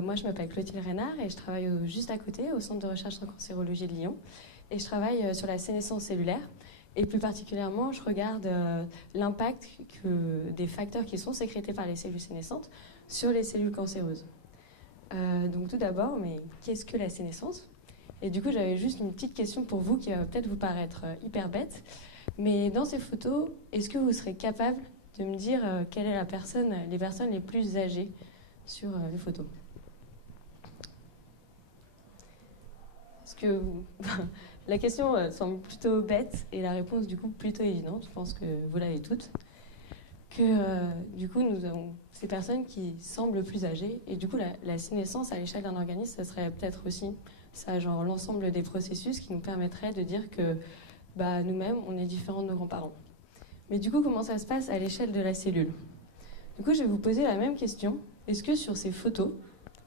Moi, je m'appelle Clotilde Reynard et je travaille juste à côté, au Centre de recherche en cancérologie de Lyon. Et je travaille sur la sénescence cellulaire. Et plus particulièrement, je regarde l'impact des facteurs qui sont sécrétés par les cellules sénescentes sur les cellules cancéreuses. Donc tout d'abord, mais qu'est-ce que la sénescence? Et du coup, j'avais juste une petite question pour vous qui va peut-être vous paraître hyper bête. Mais dans ces photos, est-ce que vous serez capable de me dire quelle est les personnes les plus âgées sur les photos? Parce que la question semble plutôt bête et la réponse du coup plutôt évidente, je pense que vous l'avez toutes, que du coup nous avons ces personnes qui semblent plus âgées et du coup la sénescence à l'échelle d'un organisme, ça serait peut-être aussi ça, genre l'ensemble des processus qui nous permettraient de dire que nous-mêmes on est différents de nos grands-parents. Mais du coup comment ça se passe à l'échelle de la cellule? Du coup je vais vous poser la même question. Est-ce que sur ces photos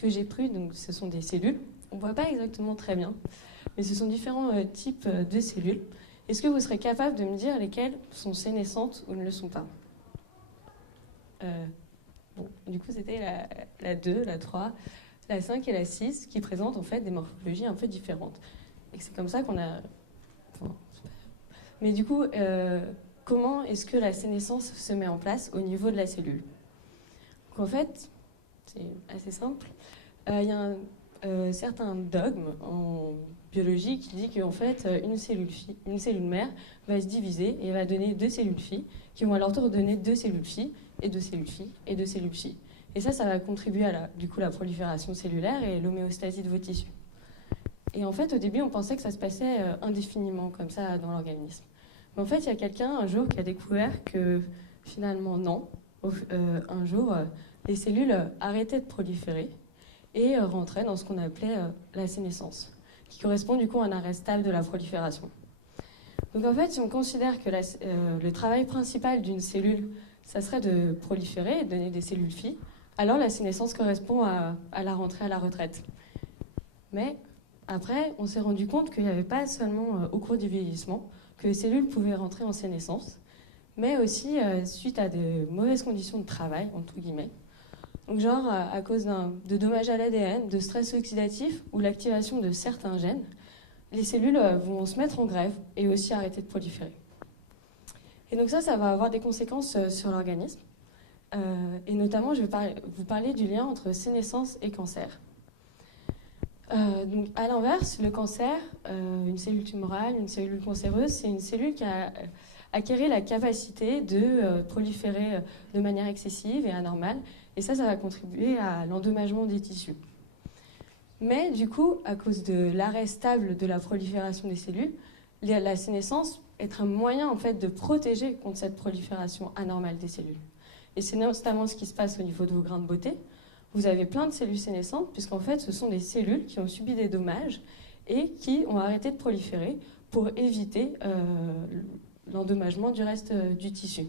que j'ai prises, donc ce sont des cellules, on ne voit pas exactement très bien, mais ce sont différents types de cellules. Est-ce que vous serez capable de me dire lesquelles sont sénescentes ou ne le sont pas? Du coup, c'était la 2, la 3, la 5 et la 6 qui présentent en fait des morphologies un peu différentes. Et c'est comme ça qu'on a... Mais du coup, comment est-ce que la sénescence se met en place au niveau de la cellule? Donc, en fait, c'est assez simple. Il y a un certain dogme en biologie qui dit qu'en fait, une cellule mère va se diviser et va donner 2 cellules filles qui vont à leur tour donner 2 cellules filles et 2 cellules filles et 2 cellules filles. Et ça va contribuer à la prolifération cellulaire et l'homéostasie de vos tissus. Et en fait, au début, on pensait que ça se passait indéfiniment comme ça dans l'organisme. Mais en fait, il y a quelqu'un un jour qui a découvert que finalement, non. Un jour, les cellules arrêtaient de proliférer et rentraient dans ce qu'on appelait la sénescence, qui correspond du coup à un arrêt stable de la prolifération. Donc en fait, si on considère que le travail principal d'une cellule, ça serait de proliférer et de donner des cellules filles, alors la sénescence correspond à la rentrée à la retraite. Mais après, on s'est rendu compte qu'il n'y avait pas seulement au cours du vieillissement que les cellules pouvaient rentrer en sénescence, mais aussi suite à de mauvaises conditions de travail, entre guillemets. Donc genre à cause de dommages à l'ADN, de stress oxydatif ou l'activation de certains gènes, les cellules vont se mettre en grève et aussi arrêter de proliférer. Et donc ça va avoir des conséquences sur l'organisme. Et notamment, je vais vous parler du lien entre sénescence et cancer. Donc à l'inverse, le cancer, une cellule tumorale, une cellule cancéreuse, c'est une cellule qui a acquérir la capacité de proliférer de manière excessive et anormale. Et ça va contribuer à l'endommagement des tissus. Mais du coup, à cause de l'arrêt stable de la prolifération des cellules, la sénescence est un moyen en fait de protéger contre cette prolifération anormale des cellules. Et c'est notamment ce qui se passe au niveau de vos grains de beauté. Vous avez plein de cellules sénescentes, puisqu'en fait, ce sont des cellules qui ont subi des dommages et qui ont arrêté de proliférer pour éviter l'endommagement du reste du tissu.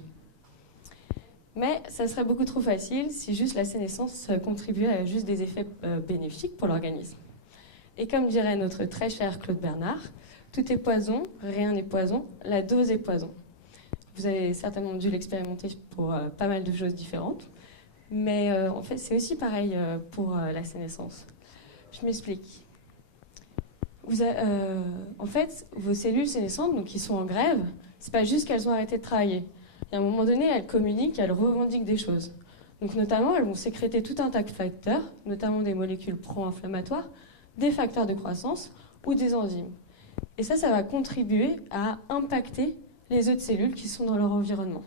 Mais ça serait beaucoup trop facile si juste la sénescence contribuait à juste des effets bénéfiques pour l'organisme. Et comme dirait notre très cher Claude Bernard, tout est poison, rien n'est poison, la dose est poison. Vous avez certainement dû l'expérimenter pour pas mal de choses différentes, mais en fait c'est aussi pareil pour la sénescence. Je m'explique. En fait, vos cellules sénescentes, donc qui sont en grève, c'est pas juste qu'elles ont arrêté de travailler. Et à un moment donné, elles communiquent, elles revendiquent des choses. Donc notamment, elles vont sécréter tout un tas de facteurs, notamment des molécules pro-inflammatoires, des facteurs de croissance ou des enzymes. Et ça va contribuer à impacter les autres cellules qui sont dans leur environnement.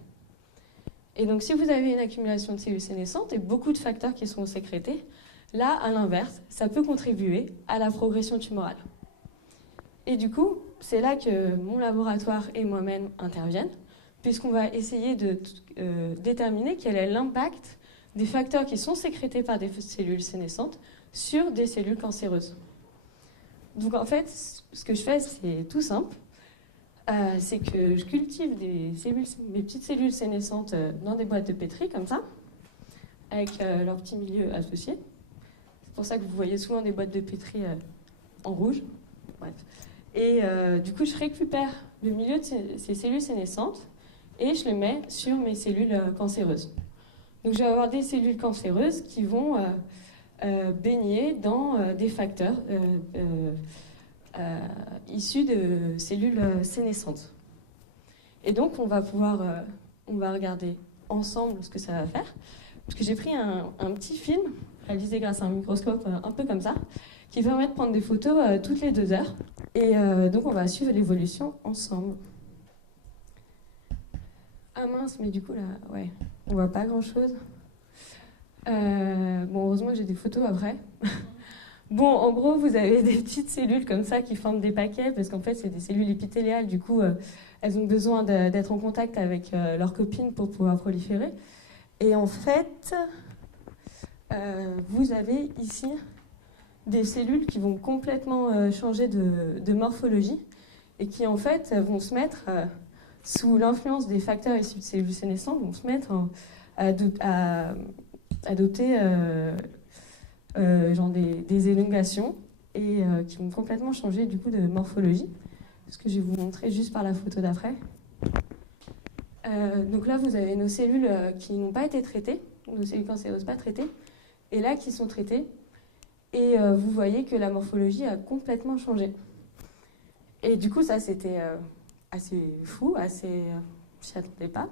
Et donc si vous avez une accumulation de cellules sénescentes et beaucoup de facteurs qui sont sécrétés, là, à l'inverse, ça peut contribuer à la progression tumorale. Et du coup, c'est là que mon laboratoire et moi-même interviennent, puisqu'on va essayer de déterminer quel est l'impact des facteurs qui sont sécrétés par des cellules sénescentes sur des cellules cancéreuses. Donc en fait, ce que je fais, c'est tout simple. C'est que je cultive mes petites cellules sénescentes dans des boîtes de pétri, comme ça, avec leur petit milieu associé. C'est pour ça que vous voyez souvent des boîtes de pétri en rouge. Bref. Et du coup, je récupère le milieu de ces cellules sénescentes et je les mets sur mes cellules cancéreuses. Donc je vais avoir des cellules cancéreuses qui vont baignés dans des facteurs issus de cellules sénescentes. Et donc, on va regarder ensemble ce que ça va faire. Parce que j'ai pris un petit film, réalisé grâce à un microscope un peu comme ça, qui permet de prendre des photos toutes les 2 heures. Et donc, on va suivre l'évolution ensemble. Ah mince, mais du coup, là, ouais, on voit pas grand-chose. Bon, heureusement que j'ai des photos après. Bon, en gros, vous avez des petites cellules comme ça qui forment des paquets, parce qu'en fait, c'est des cellules épithéliales. Du coup, elles ont besoin d'être en contact avec leurs copines pour pouvoir proliférer. Et en fait, vous avez ici des cellules qui vont complètement changer de morphologie et qui, en fait, vont se mettre, sous l'influence des facteurs issus de cellules sénescentes, vont se mettre à adopter genre des élongations et qui vont complètement changer du coup de morphologie. Ce que je vais vous montrer juste par la photo d'après. Donc là, vous avez nos cellules qui n'ont pas été traitées, nos cellules cancéreuses pas traitées, et là qui sont traitées. Et vous voyez que la morphologie a complètement changé. Et du coup, ça, c'était assez fou, je m'y attendais pas.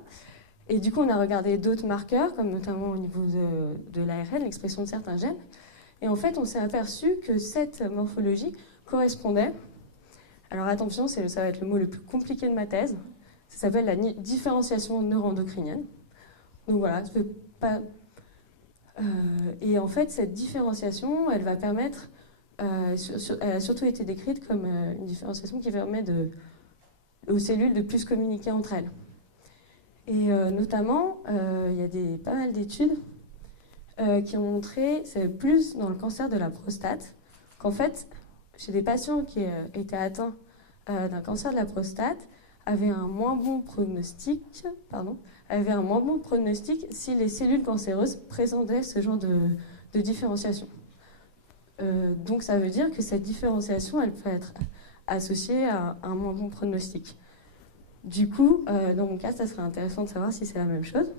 Et du coup, on a regardé d'autres marqueurs, comme notamment au niveau de l'ARN, l'expression de certains gènes. Et en fait, on s'est aperçu que cette morphologie correspondait... Alors attention, ça va être le mot le plus compliqué de ma thèse. Ça s'appelle la différenciation neuroendocrinienne. Donc voilà, je peux pas... et en fait, cette différenciation, elle va permettre... elle a surtout été décrite comme une différenciation qui permet aux cellules de plus communiquer entre elles. Et notamment, il y a pas mal d'études qui ont montré, c'est plus dans le cancer de la prostate, qu'en fait, chez des patients qui étaient atteints d'un cancer de la prostate, avaient un moins bon pronostic si les cellules cancéreuses présentaient ce genre de différenciation. Donc ça veut dire que cette différenciation, elle peut être associée à un moins bon pronostic. Du coup, dans mon cas, ça serait intéressant de savoir si c'est la même chose.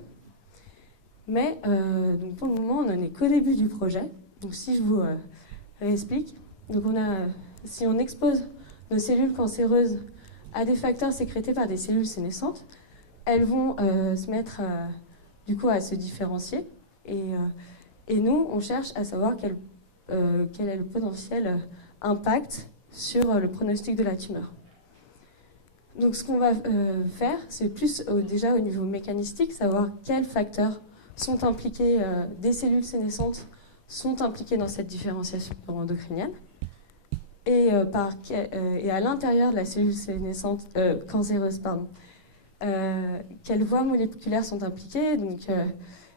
Mais donc pour le moment, on n'en est qu'au début du projet. Donc si je vous réexplique, donc si on expose nos cellules cancéreuses à des facteurs sécrétés par des cellules sénescentes, elles vont se mettre du coup à se différencier. Et nous, on cherche à savoir quel est le potentiel impact sur le pronostic de la tumeur. Donc ce qu'on va faire, c'est plus déjà au niveau mécanistique, savoir quels facteurs sont impliqués, des cellules sénescentes sont impliquées dans cette différenciation neuroendocrinienne. Et à l'intérieur de la cellule sénescente, cancéreuse, quelles voies moléculaires sont impliquées,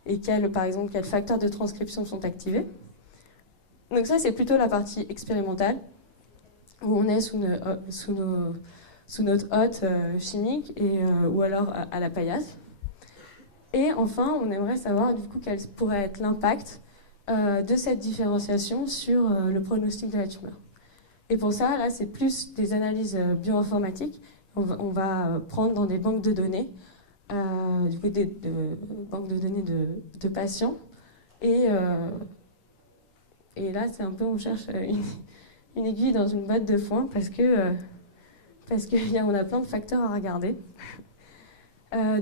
et par exemple quels facteurs de transcription sont activés. Donc ça, c'est plutôt la partie expérimentale, où on est sous notre hotte chimique ou alors à la paillasse. Et enfin, on aimerait savoir du coup quel pourrait être l'impact de cette différenciation sur le pronostic de la tumeur. Et pour ça, là, c'est plus des analyses bioinformatiques. On va prendre dans des banques de données, du coup des banques de données de patients. Et là, c'est un peu, on cherche une aiguille dans une botte de foin parce qu'on a plein de facteurs à regarder.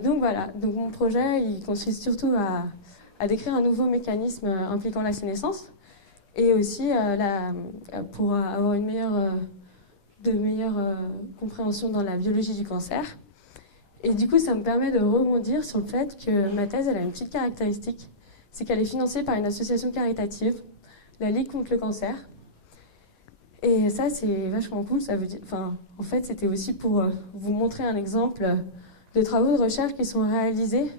Donc voilà, donc mon projet, il consiste surtout à décrire un nouveau mécanisme impliquant la sénescence et aussi pour avoir une meilleure compréhension dans la biologie du cancer. Et du coup, ça me permet de rebondir sur le fait que ma thèse, elle a une petite caractéristique, c'est qu'elle est financée par une association caritative, la Ligue contre le cancer. Et ça, c'est vachement cool. Ça veut dire, en fait, c'était aussi pour vous montrer un exemple de travaux de recherche qui sont réalisés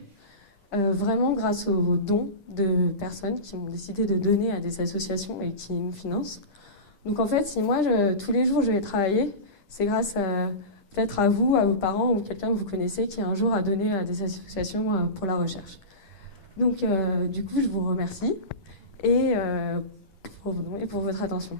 vraiment grâce aux dons de personnes qui ont décidé de donner à des associations et qui nous financent. Donc en fait, si moi, tous les jours, je vais travailler, c'est grâce peut-être à vous, à vos parents ou quelqu'un que vous connaissez qui un jour a donné à des associations pour la recherche. Donc du coup, je vous remercie et pour votre attention.